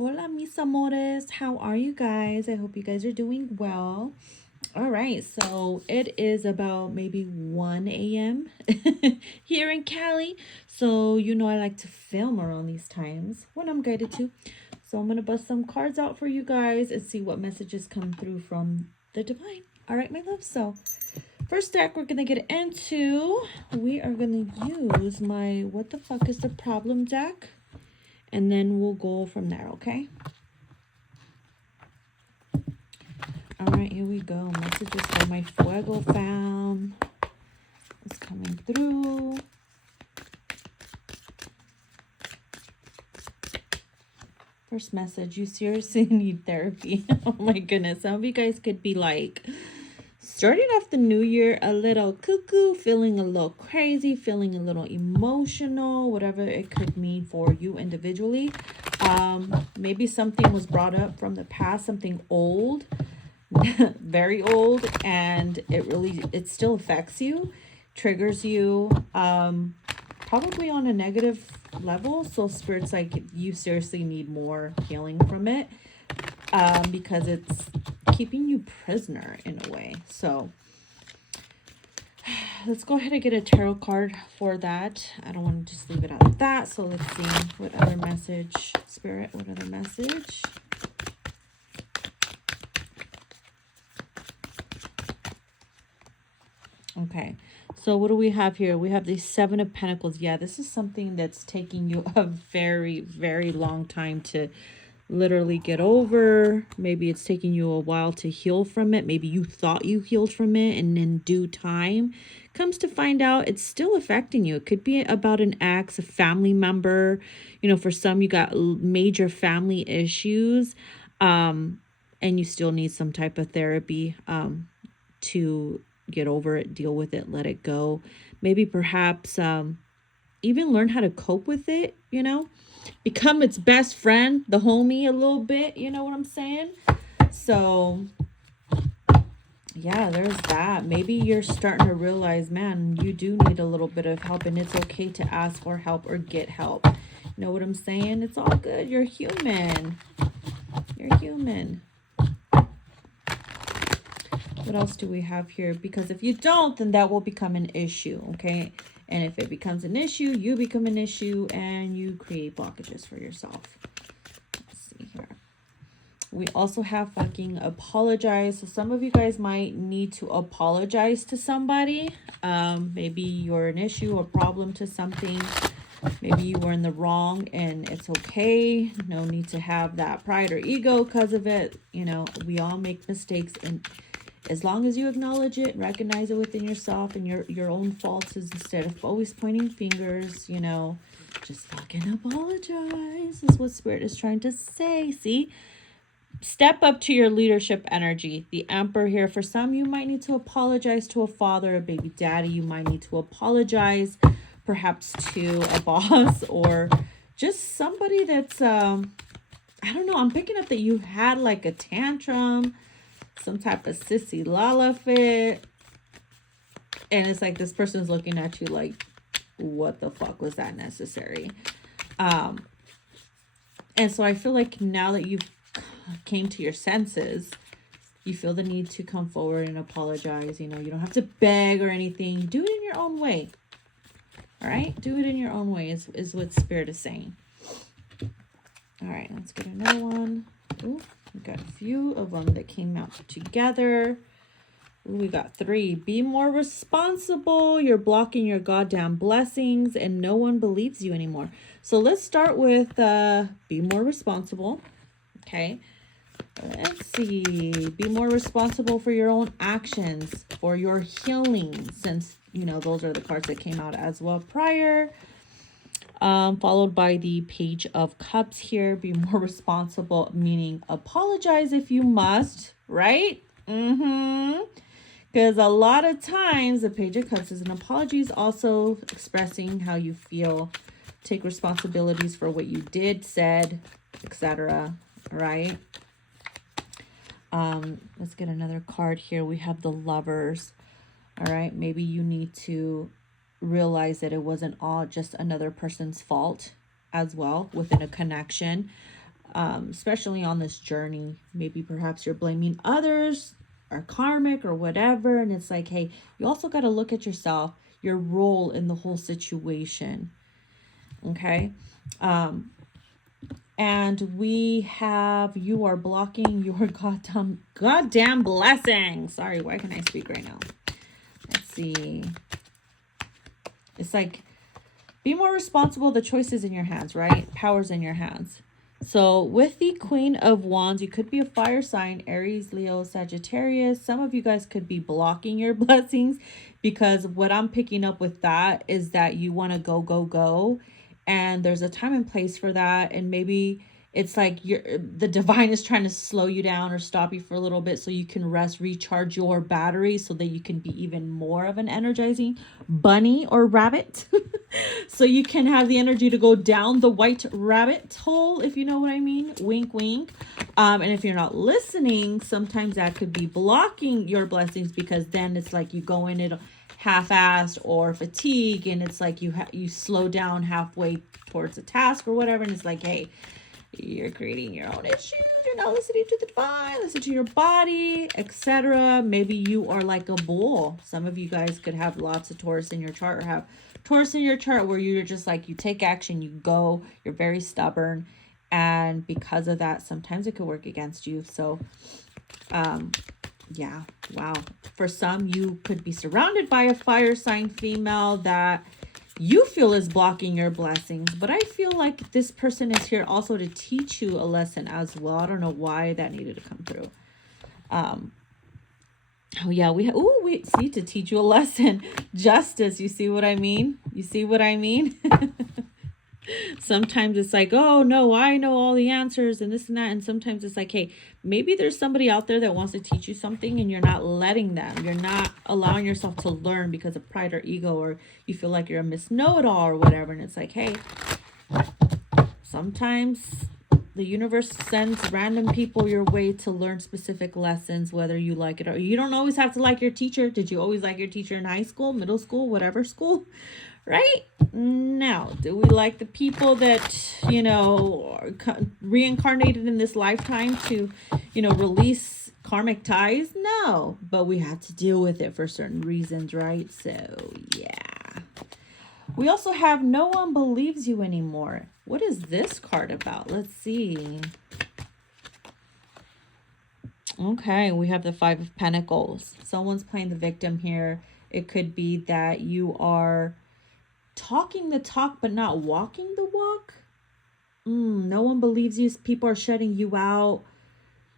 Hola, mis amores. How are you guys? I hope you guys are doing well. All right, so it is about maybe 1 a.m. here in Cali. So, I like to film around these times when I'm guided to. So, I'm going to bust some cards out for you guys and see what messages come through from the divine. All right, my love. So, first deck we're going to get into, we are going to use my What the Fuck is the Problem deck. And then we'll go from there, okay? All right, here we go. Messages for my Fuego fam. It's coming through. First message, you seriously need therapy. Oh my goodness. Some of you guys could be like, starting off the new year a little cuckoo, feeling a little crazy, feeling a little emotional, whatever it could mean for you individually. Maybe something was brought up from the past, something old, very old, and it still affects you, triggers you, probably on a negative level. So Spirit's like, you seriously need more healing from it, because it's keeping you prisoner in a way. So let's go ahead and get a tarot card for that. I don't want to just leave it at that. So let's see what other message, Spirit, what other message? Okay, so what do we have here? We have the Seven of Pentacles. Yeah, this is something that's taking you a very, very long time to literally get over. Maybe it's taking you a while to heal from it. Maybe you thought you healed from it, and in due time comes to find out it's still affecting you. It could be about an ex, a family member. For some, you got major family issues, and you still need some type of therapy to get over it, deal with it, let it go. Maybe perhaps even learn how to cope with it, become its best friend, the homie a little bit, you know what I'm saying? So yeah, there's that. Maybe you're starting to realize, man, you do need a little bit of help, and it's okay to ask for help or get help. You know what I'm saying? It's all good. You're human. You're human. What else do we have here? Because if you don't, then that will become an issue, okay? And if it becomes an issue, you become an issue, and you create blockages for yourself. Let's see here. We also have fucking apologize. So some of you guys might need to apologize to somebody. Maybe you're an issue or problem to something. Maybe you were in the wrong, and it's okay. No need to have that pride or ego because of it. We all make mistakes, and as long as you acknowledge it, recognize it within yourself and your own faults, is instead of always pointing fingers, just fucking apologize is what Spirit is trying to say. See? Step up to your leadership energy. The Emperor here. For some, you might need to apologize to a father, a baby daddy. You might need to apologize perhaps to a boss, or just somebody that's, I don't know. I'm picking up that you had like a tantrum, some type of sissy lala fit, and it's like this person's looking at you like, what the fuck was that necessary? And so I feel like now that you've came to your senses, you feel the need to come forward and apologize. You don't have to beg or anything. Do it in your own way. All right, do it in your own way is what Spirit is saying. All right, let's get another one. Ooh, we got a few of them that came out together. Ooh, we got 3. Be more responsible. You're blocking your goddamn blessings, and no one believes you anymore. So let's start with be more responsible. Okay. Let's see. Be more responsible for your own actions, for your healing, since, those are the cards that came out as well prior. Followed by the Page of Cups here. Be more responsible, meaning apologize if you must, right? Because a lot of times the Page of Cups is an apology, is also expressing how you feel. Take responsibilities for what you did, said, etc. Right? Let's get another card here. We have the Lovers. All right, maybe you need to realize that it wasn't all just another person's fault as well within a connection. especially on this journey. Maybe perhaps you're blaming others or karmic or whatever. And it's like, hey, you also got to look at yourself, your role in the whole situation. Okay. And we have, you are blocking your goddamn blessing. Sorry, why can't I speak right now? Let's see. It's like, be more responsible. The choice is in your hands, right? Power's in your hands. So with the Queen of Wands, you could be a fire sign, Aries, Leo, Sagittarius. Some of you guys could be blocking your blessings, because what I'm picking up with that is that you want to go, go, go. And there's a time and place for that. And maybe it's like the divine is trying to slow you down or stop you for a little bit so you can rest, recharge your battery so that you can be even more of an energizing bunny or rabbit. So you can have the energy to go down the white rabbit hole, if you know what I mean. Wink, wink. And if you're not listening, sometimes that could be blocking your blessings, because then it's like you go in it half-assed or fatigue, and it's like you slow down halfway towards a task or whatever, and it's like, hey, you're creating your own issues, you're not listening to the divine, listen to your body, etc. Maybe you are like a bull. Some of you guys could have lots of Taurus in your chart, or have Taurus in your chart where you're just like, you take action, you go, you're very stubborn, and because of that, sometimes it could work against you. So yeah, wow. For some, you could be surrounded by a fire sign female that you feel is blocking your blessings, but I feel like this person is here also to teach you a lesson as well. I don't know why that needed to come through. Oh yeah, we see, to teach you a lesson. Justice, you see what I mean? You see what I mean? Sometimes it's like, oh no, I know all the answers and this and that. And sometimes it's like, hey, maybe there's somebody out there that wants to teach you something and you're not letting them. You're not allowing yourself to learn because of pride or ego, or you feel like you're a Miss Know-it-all or whatever. And it's like, hey, sometimes the universe sends random people your way to learn specific lessons, whether you like it or you don't always have to like your teacher. Did you always like your teacher in high school, middle school, whatever school? Right? No. Do we like the people that, you know, are reincarnated in this lifetime to, you know, release karmic ties? No. But we have to deal with it for certain reasons, right? So, yeah. We also have no one believes you anymore. What is this card about? Let's see. Okay, we have the Five of Pentacles. Someone's playing the victim here. It could be that you are talking the talk but not walking the walk. No one believes you. People are shutting you out.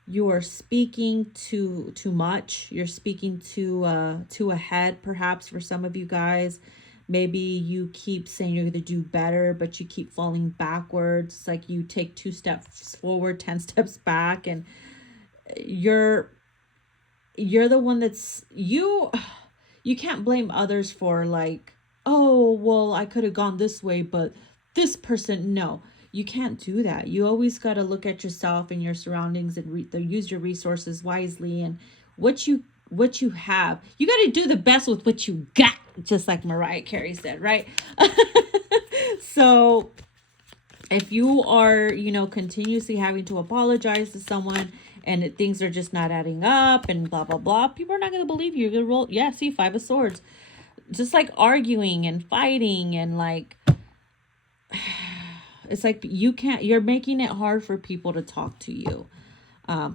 You are speaking too much. You're speaking too ahead, perhaps, for some of you guys. Maybe you keep saying you're going to do better, but you keep falling backwards. It's like you take 2 steps forward, 10 steps back, and you're the one that's you can't blame others for like, oh, well, I could have gone this way, but this person, no, you can't do that. You always got to look at yourself and your surroundings and use your resources wisely, and what you have. You got to do the best with what you got, just like Mariah Carey said, right? So if you are, you know, continuously having to apologize to someone and things are just not adding up and blah, blah, blah, people are not going to believe you. You're going to roll. Yeah, see, 5 of Swords. Just like arguing and fighting and like, it's like you're making it hard for people to talk to you.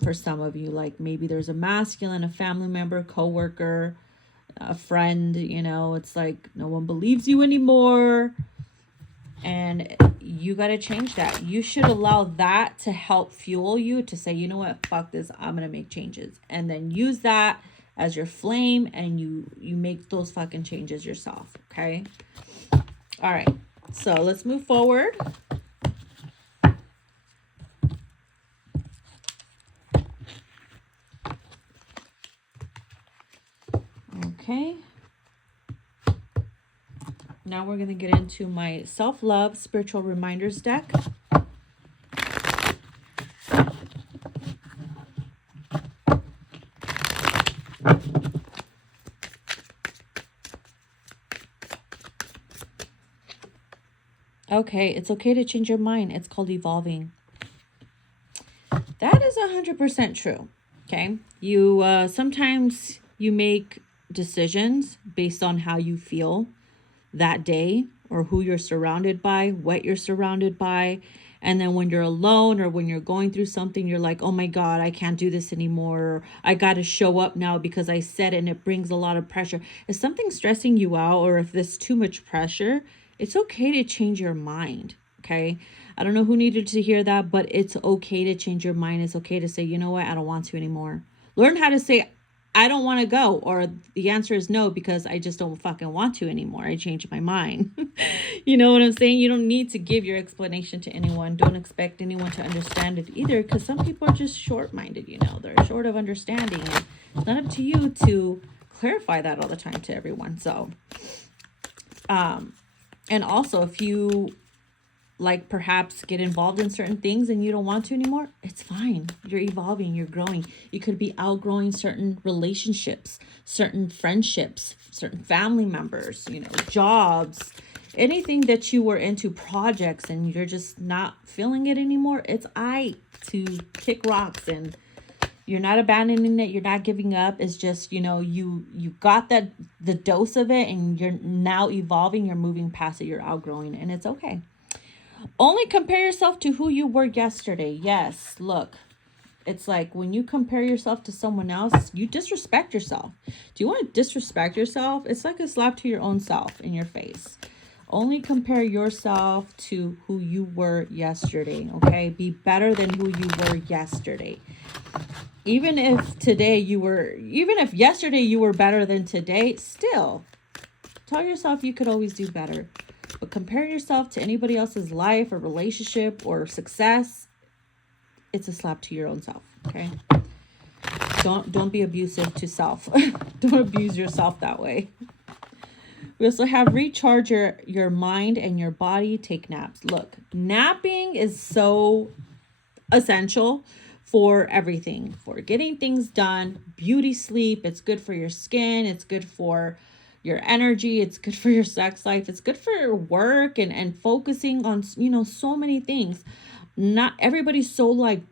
For some of you, like maybe there's a masculine, a family member, coworker, a friend, you know, it's like no one believes you anymore. And you got to change that. You should allow that to help fuel you to say, you know what, fuck this, I'm going to make changes. And then use that as your flame, and you make those fucking changes yourself. Okay. All right. So let's move forward. Okay. Now we're going to get into my self-love spiritual reminders deck. Okay, it's okay to change your mind. It's called evolving. That is 100% true. Okay. You, sometimes you make decisions based on how you feel that day, or who you're surrounded by, what you're surrounded by. And then when you're alone or when you're going through something, you're like, oh my God, I can't do this anymore. Or, I got to show up now because I said it, and it brings a lot of pressure. If something's stressing you out, or if there's too much pressure, it's okay to change your mind. Okay. I don't know who needed to hear that, but it's okay to change your mind. It's okay to say, you know what? I don't want to anymore. Learn how to say, I don't want to go, or the answer is no, because I just don't fucking want to anymore. I changed my mind. You know what I'm saying? You don't need to give your explanation to anyone. Don't expect anyone to understand it either, because some people are just short-minded, you know. They're short of understanding. And it's not up to you to clarify that all the time to everyone. So, and also, if you like perhaps get involved in certain things and you don't want to anymore, it's fine. You're evolving, you're growing. You could be outgrowing certain relationships, certain friendships, certain family members, you know, jobs, anything that you were into, projects, and you're just not feeling it anymore. It's to kick rocks, and you're not abandoning it. You're not giving up. It's just, you know, you got the dose of it, and you're now evolving. You're moving past it. You're outgrowing it, and it's okay. Only compare yourself to who you were yesterday. Yes, look, it's like when you compare yourself to someone else, you disrespect yourself. Do you want to disrespect yourself? It's like a slap to your own self in your face. Only compare yourself to who you were yesterday, okay? Be better than who you were yesterday. Even if yesterday you were better than today, still tell yourself you could always do better. But comparing yourself to anybody else's life or relationship or success, it's a slap to your own self, okay? Don't be abusive to self. Don't abuse yourself that way. We also have recharge your mind and your body. Take naps. Look, napping is so essential for everything, for getting things done. Beauty sleep. It's good for your skin. It's good for your energy. It's good for your sex life. It's good for your work and focusing on, you know, so many things. Not everybody's so like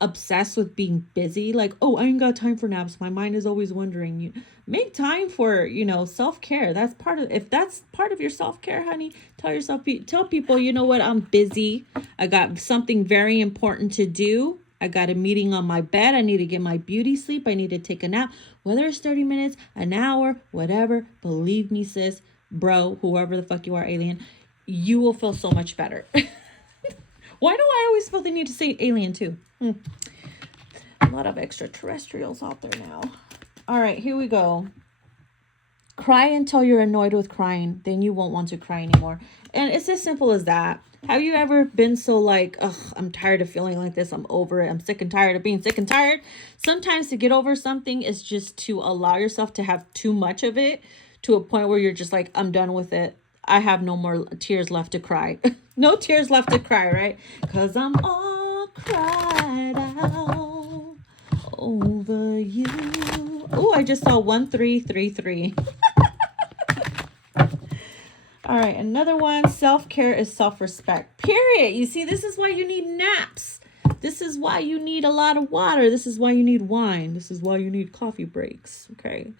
obsessed with being busy. Like, oh, I ain't got time for naps. My mind is always wondering. You make time for, you know, self-care. If that's part of your self-care, honey, tell people, you know what? I'm busy. I got something very important to do. I got a meeting on my bed. I need to get my beauty sleep. I need to take a nap. Whether it's 30 minutes, an hour, whatever, believe me, sis, bro, whoever the fuck you are, alien, you will feel so much better. Why do I always feel the need to say alien too? A lot of extraterrestrials out there now. All right, here we go. Cry until you're annoyed with crying. Then you won't want to cry anymore. And it's as simple as that. Have you ever been so like, ugh, I'm tired of feeling like this. I'm over it. I'm sick and tired of being sick and tired. Sometimes to get over something is just to allow yourself to have too much of it, to a point where you're just like, I'm done with it. I have no more tears left to cry. No tears left to cry, right? Because I'm all cried out over you. Oh, I just saw 1333. All right, another one. Self-care is self-respect. Period. You see, this is why you need naps. This is why you need a lot of water. This is why you need wine. This is why you need coffee breaks. Okay.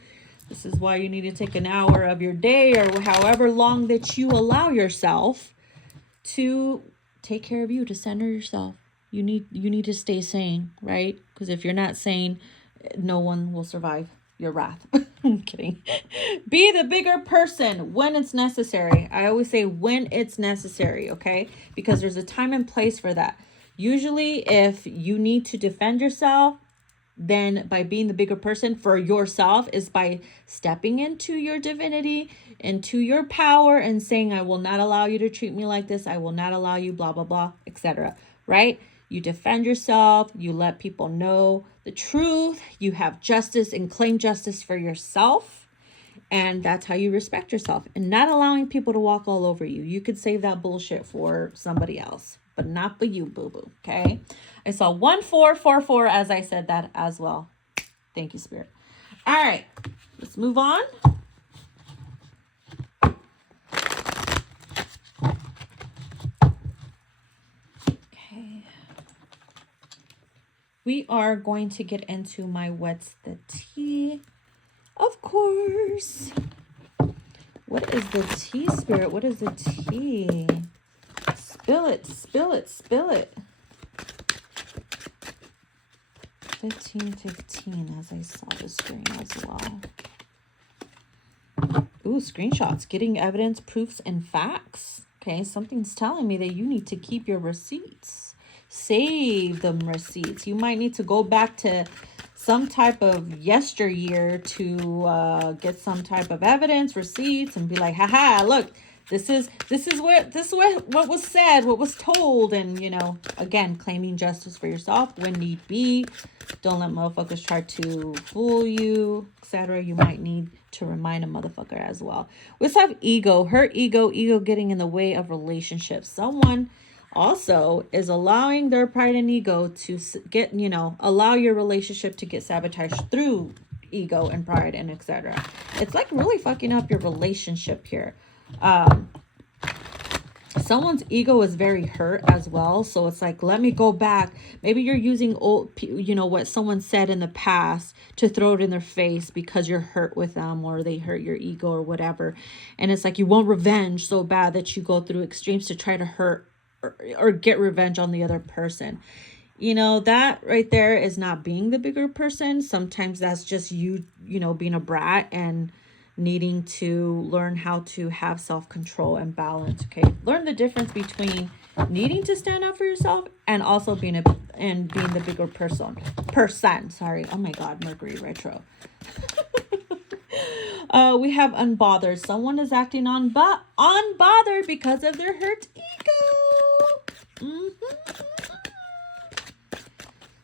This is why you need to take an hour of your day, or however long that you allow yourself to take care of you, to center yourself. You need to stay sane, right? Because if you're not sane, no one will survive your wrath. I'm kidding. Be the bigger person when it's necessary. I always say when it's necessary, okay? Because there's a time and place for that. Usually, if you need to defend yourself, then by being the bigger person for yourself is by stepping into your divinity, into your power, and saying, I will not allow you to treat me like this. I will not allow you, blah, blah, blah, etc. Right? You defend yourself. You let people know the truth. You have justice and claim justice for yourself. And that's how you respect yourself, and not allowing people to walk all over you. You could save that bullshit for somebody else, but not for you, boo-boo. Okay? I saw 1444 as I said that as well. Thank you, Spirit. All right, let's move on. Okay. We are going to get into my what's the tea, of course. What is the tea, Spirit? What is the tea? Spill it, spill it, spill it. 1515, as I saw the screen as well. Ooh, screenshots. Getting evidence, proofs, and facts. Okay, something's telling me that you need to keep your receipts. Save them receipts. You might need to go back to some type of yesteryear to get some type of evidence, receipts, and be like, haha, look, this is what was said, what was told. And, you know, again, claiming justice for yourself when need be. Don't let motherfuckers try to fool you, etc. You might need to remind a motherfucker as well. We also have ego, hurt ego getting in the way of relationships. Someone also is allowing their pride and ego to get, you know, allow your relationship to get sabotaged through ego and pride and etc. It's like really fucking up your relationship here. Someone's ego is very hurt as well. So it's like, let me go back. Maybe you're using old, you know, what someone said in the past to throw it in their face because you're hurt with them or they hurt your ego or whatever. And it's like you want revenge so bad that you go through extremes to try to hurt or get revenge on the other person. You know, that right there is not being the bigger person. Sometimes that's just you, you know, being a brat and needing to learn how to have self-control and balance. Okay, learn the difference between needing to stand up for yourself and also being the bigger person. Sorry. Oh my God, Mercury retro. We have unbothered. Someone is acting unbothered because of their hurt ego.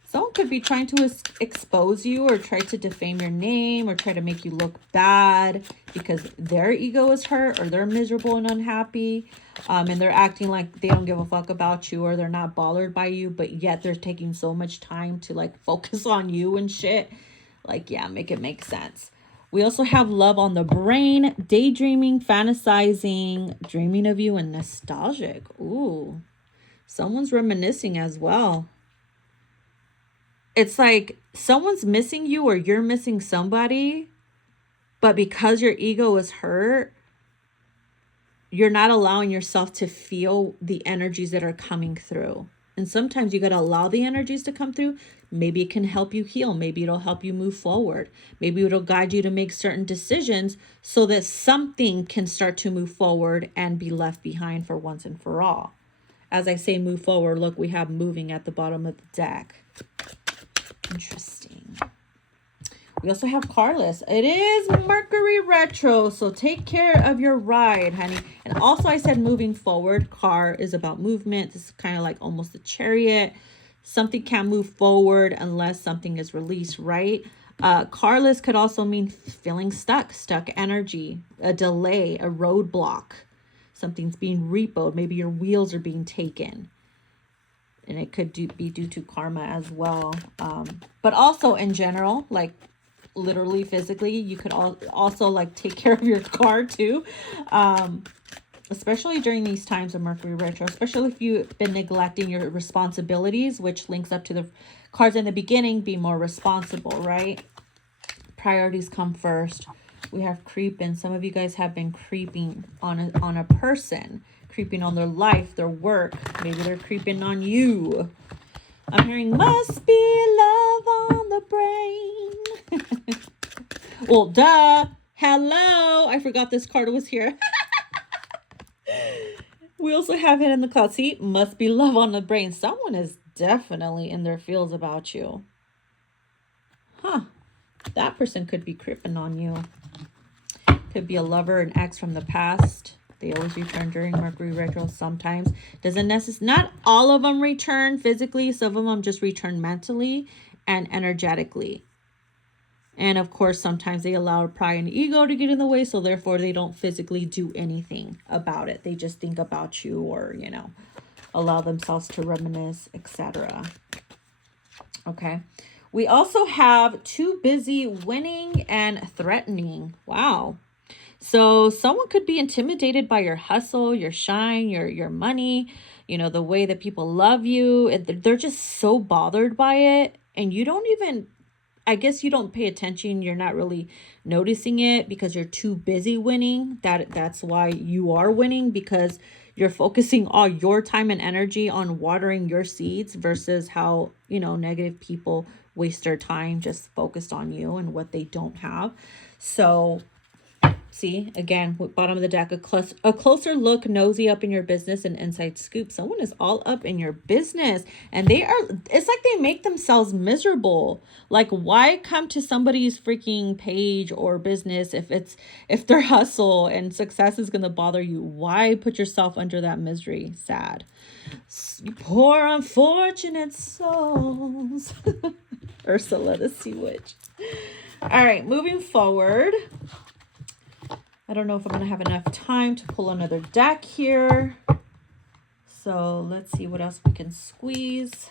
Someone could be trying to expose you or try to defame your name or try to make you look bad because their ego is hurt or they're miserable and unhappy. And they're acting like they don't give a fuck about you or they're not bothered by you, but yet they're taking so much time to like focus on you and shit. Like, yeah, make it make sense. We also have love on the brain, daydreaming, fantasizing, dreaming of you, and nostalgic. Ooh, someone's reminiscing as well. It's like someone's missing you or you're missing somebody, but because your ego is hurt, you're not allowing yourself to feel the energies that are coming through. And sometimes you got to allow the energies to come through. Maybe it can help you heal. Maybe it'll help you move forward. Maybe it'll guide you to make certain decisions so that something can start to move forward and be left behind for once and for all. As I say move forward, look, we have moving at the bottom of the deck. Interesting. We also have carless. It is Mercury retro, so take care of your ride, honey. And also I said moving forward. Car is about movement. This is kind of like almost a chariot. Something can't move forward unless something is released, right? Carless could also mean feeling stuck energy, a delay, a roadblock. Something's being repoed. Maybe your wheels are being taken. And it could be due to karma as well. But also in general, like literally physically, you could also like take care of your car too. Especially during these times of Mercury retro, especially if you've been neglecting your responsibilities, which links up to the cards in the beginning, be more responsible, right? Priorities come first. We have creeping. Some of you guys have been creeping on a person, creeping on their life, their work. Maybe they're creeping on you. I'm hearing must be love on the brain. Well, duh. Hello. I forgot this card was here. We also have it in the cloud. See, must be love on the brain. Someone is definitely in their feels about you. Huh. That person could be creeping on you. Could be a lover, an ex from the past. They always return during Mercury retro sometimes. Doesn't necessarily, not all of them return physically. Some of them just return mentally and energetically. And of course, sometimes they allow pride and ego to get in the way. So therefore, they don't physically do anything about it. They just think about you or, you know, allow themselves to reminisce, etc. Okay. We also have too busy winning and threatening. Wow. So someone could be intimidated by your hustle, your shine, your money, you know, the way that people love you. They're just so bothered by it. and you don't even, I guess you don't pay attention. You're not really noticing it because you're too busy winning. That's why you are winning, because you're focusing all your time and energy on watering your seeds versus how, you know, negative people waste their time just focused on you and what they don't have. So see, again, with bottom of the deck, a closer look, nosy up in your business and inside scoop. Someone is all up in your business, and it's like they make themselves miserable. Like, why come to somebody's freaking page or business if their hustle and success is going to bother you? Why put yourself under that misery? Sad. You poor unfortunate souls. Ursula the Sea Witch. All right, moving forward. I don't know if I'm going to have enough time to pull another deck here. So let's see what else we can squeeze.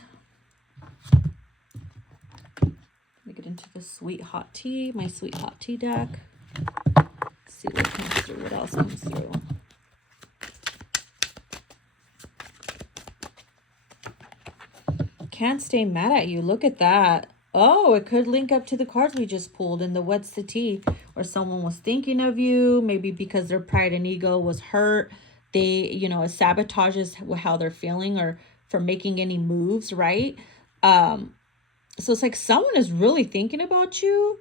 Let me get into the sweet hot tea, my sweet hot tea deck. Let's see what comes through, what else comes through. Can't stay mad at you. Look at that. Oh, it could link up to the cards we just pulled in the What's the Tea, or someone was thinking of you, maybe because their pride and ego was hurt. They, you know, it sabotages how they're feeling or for making any moves, right? So it's like someone is really thinking about you.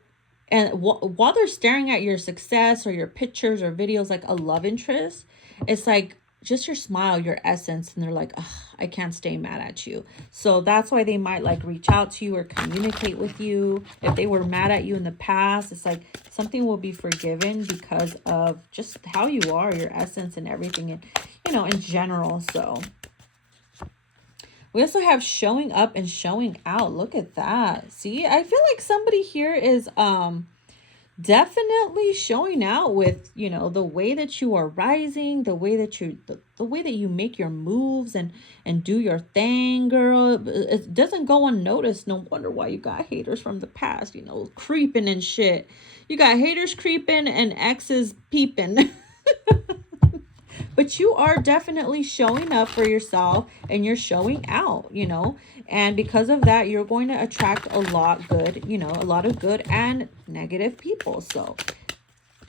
And while they're staring at your success or your pictures or videos, like a love interest, it's like just your smile, your essence, and they're like, I can't stay mad at you. So that's why they might like reach out to you or communicate with you. If they were mad at you in the past, it's like something will be forgiven because of just how you are, your essence and everything, and, you know, in general. So we also have showing up and showing out. Look at that. See, I feel like somebody here is definitely showing out with, you know, the way that you are rising, the way that the way that you make your moves and do your thing, girl. It doesn't go unnoticed. No wonder why you got haters from the past, you know, creeping and shit. You got haters creeping and exes peeping. But you are definitely showing up for yourself and you're showing out, you know, and because of that, you're going to attract a lot good, you know, a lot of good and negative people. So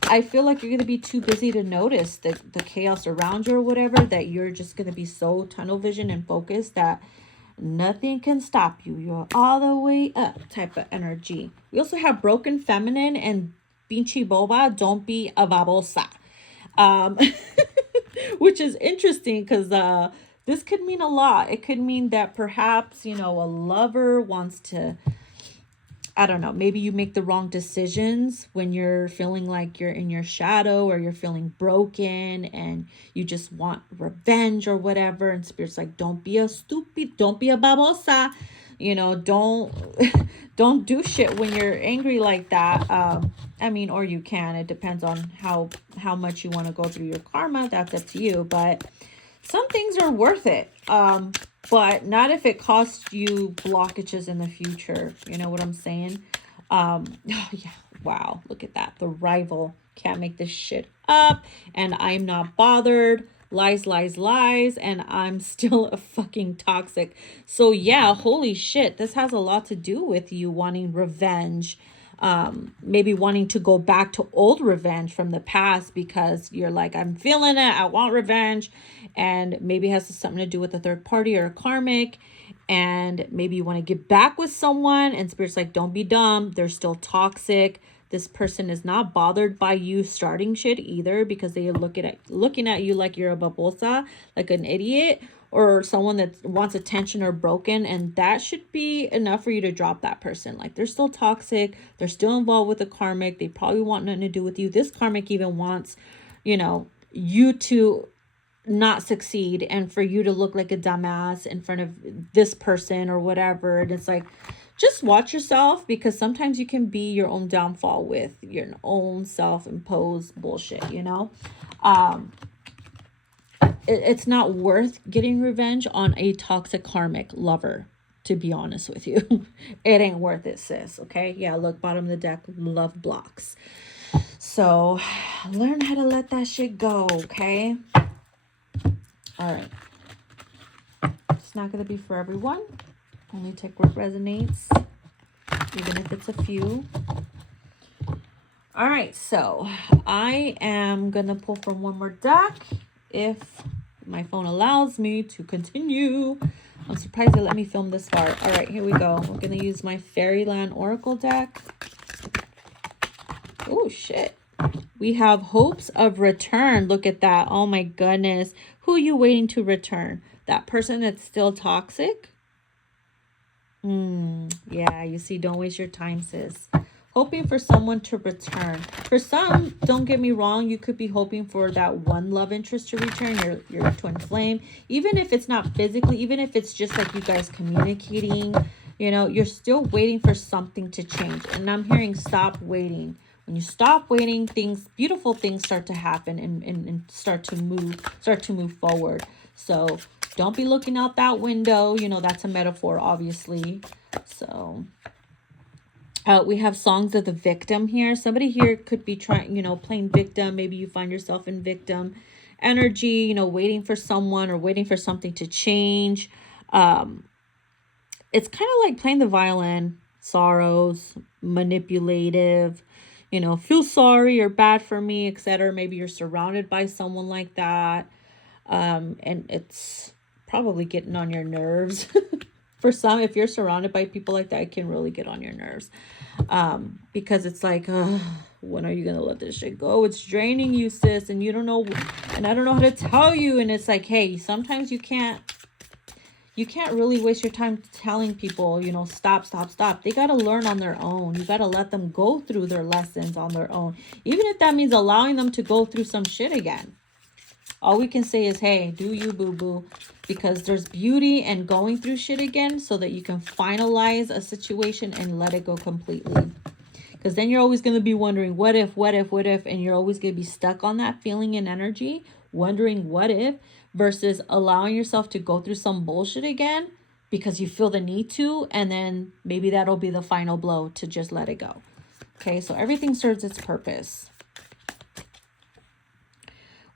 I feel like you're going to be too busy to notice the chaos around you or whatever, that you're just going to be so tunnel vision and focused that nothing can stop you. You're all the way up type of energy. We also have broken feminine and pinche boba, don't be a babosa. Which is interesting because this could mean a lot. It could mean that perhaps, you know, a lover wants to, I don't know, maybe you make the wrong decisions when you're feeling like you're in your shadow or you're feeling broken and you just want revenge or whatever. And Spirit's like, don't be a stupid, don't be a babosa. You know, don't do shit when you're angry like that. I mean, or you can. It depends on how much you want to go through your karma. That's up to you. But some things are worth it. But not if it costs you blockages in the future. You know what I'm saying? Oh yeah. Wow. Look at that. The rival can't make this shit up. And I'm not bothered. Lies, lies, lies, and I'm still a fucking toxic. So yeah, holy shit, this has a lot to do with you wanting revenge, maybe wanting to go back to old revenge from the past because you're like, I'm feeling it, I want revenge, and maybe it has something to do with a third party or a karmic, and maybe you want to get back with someone, and Spirit's like, don't be dumb, they're still toxic. This person is not bothered by you starting shit either because they are looking at you like you're a babosa, like an idiot, or someone that wants attention or broken. And that should be enough for you to drop that person. Like, they're still toxic. They're still involved with the karmic. They probably want nothing to do with you. This karmic even wants, you know, you to not succeed and for you to look like a dumbass in front of this person or whatever. And it's like, just watch yourself, because sometimes you can be your own downfall with your own self-imposed bullshit, you know? It's not worth getting revenge on a toxic karmic lover, to be honest with you. It ain't worth it, sis, okay? Yeah, look, bottom of the deck, love blocks. So learn how to let that shit go, okay? All right. It's not going to be for everyone. Only take what resonates. even if it's a few. All right, so I am going to pull from one more deck if my phone allows me to continue. I'm surprised they let me film this far. All right, here we go. We're going to use my Fairyland Oracle deck. Oh, shit. We have hopes of return. Look at that. Oh, my goodness. Who are you waiting to return? That person that's still toxic? Yeah, you see, don't waste your time, sis. Hoping for someone to return. For some, don't get me wrong, you could be hoping for that one love interest to return, your twin flame. Even if it's not physically, even if it's just like you guys communicating, you know, you're still waiting for something to change. And I'm hearing stop waiting. When you stop waiting, things, beautiful things start to happen and start to move forward. So don't be looking out that window. You know, that's a metaphor, obviously. So we have songs of the victim here. Somebody here could be trying, you know, playing victim. Maybe you find yourself in victim energy, you know, waiting for someone or waiting for something to change. It's kind of like playing the violin, sorrows, manipulative, you know, feel sorry or bad for me, etc. Maybe you're surrounded by someone like that. And it's probably getting on your nerves. For some, if you're surrounded by people like that, it can really get on your nerves. Because it's like, when are you going to let this shit go? It's draining you, sis. And you don't know, and I don't know how to tell you. And it's like, hey, sometimes you can't really waste your time telling people, you know, stop. They got to learn on their own. You got to let them go through their lessons on their own. Even if that means allowing them to go through some shit again. All we can say is, hey, do you, boo-boo, because there's beauty in going through shit again so that you can finalize a situation and let it go completely. Because then you're always going to be wondering, what if, and you're always going to be stuck on that feeling and energy, wondering what if, versus allowing yourself to go through some bullshit again because you feel the need to, and then maybe that'll be the final blow to just let it go. Okay, so everything serves its purpose.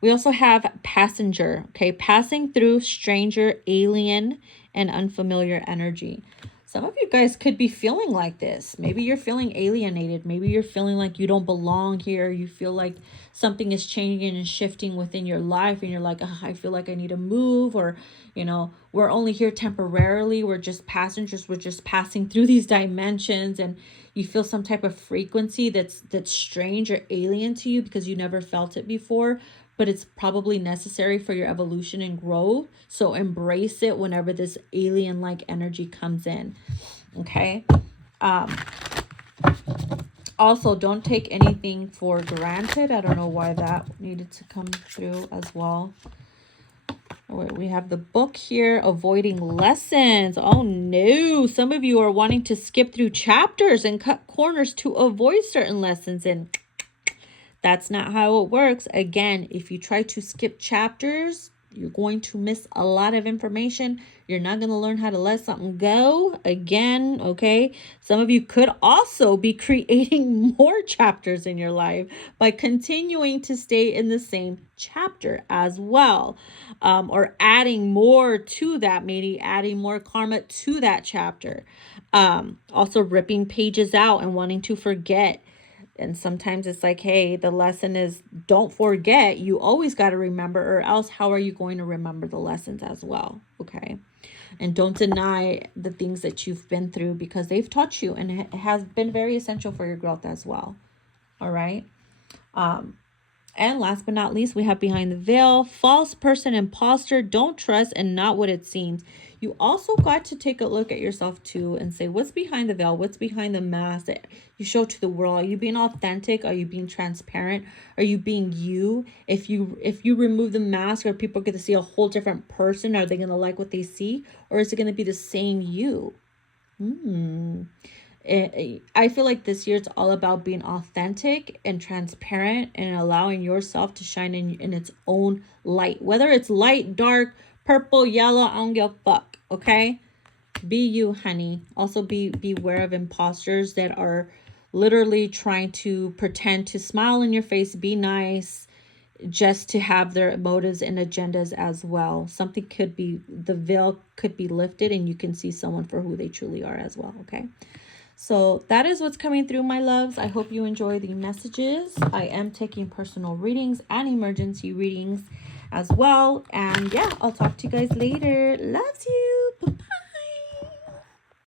We also have passenger, okay? Passing through stranger, alien, and unfamiliar energy. Some of you guys could be feeling like this. Maybe you're feeling alienated. Maybe you're feeling like you don't belong here. You feel like something is changing and shifting within your life. And you're like, I feel like I need to move. Or, you know, we're only here temporarily. We're just passengers. We're just passing through these dimensions. And you feel some type of frequency that's strange or alien to you because you never felt it before. But it's probably necessary for your evolution and growth. So embrace it whenever this alien-like energy comes in, okay? Also, don't take anything for granted. I don't know why that needed to come through as well. We have the book here, Avoiding Lessons. Oh, no. Some of you are wanting to skip through chapters and cut corners to avoid certain lessons, and that's not how it works. Again, if you try to skip chapters, you're going to miss a lot of information. You're not going to learn how to let something go again, okay? Some of you could also be creating more chapters in your life by continuing to stay in the same chapter as well. Or adding more to that, maybe adding more karma to that chapter. Also ripping pages out and wanting to forget. And sometimes it's like, hey, the lesson is don't forget. You always got to remember, or else how are you going to remember the lessons as well? Okay. And don't deny the things that you've been through because they've taught you and it has been very essential for your growth as well. All right. And last but not least, we have Behind the Veil, false person, imposter, don't trust, and not what it seems. You also got to take a look at yourself too and say, what's behind the veil? What's behind the mask that you show to the world? Are you being authentic? Are you being transparent? Are you being you? If you remove the mask, are people going to see a whole different person? Are they going to like what they see? Or is it going to be the same you? I feel like this year it's all about being authentic and transparent and allowing yourself to shine in its own light. Whether it's light, dark, purple, yellow, I don't give a fuck, okay? Be you, honey. Also beware of imposters that are literally trying to pretend to smile in your face, be nice, just to have their motives and agendas as well. Something could be, the veil could be lifted and you can see someone for who they truly are as well, okay? So that is what's coming through, my loves. I hope you enjoy the messages. I am taking personal readings and emergency readings as well. And yeah, I'll talk to you guys later. Loves you.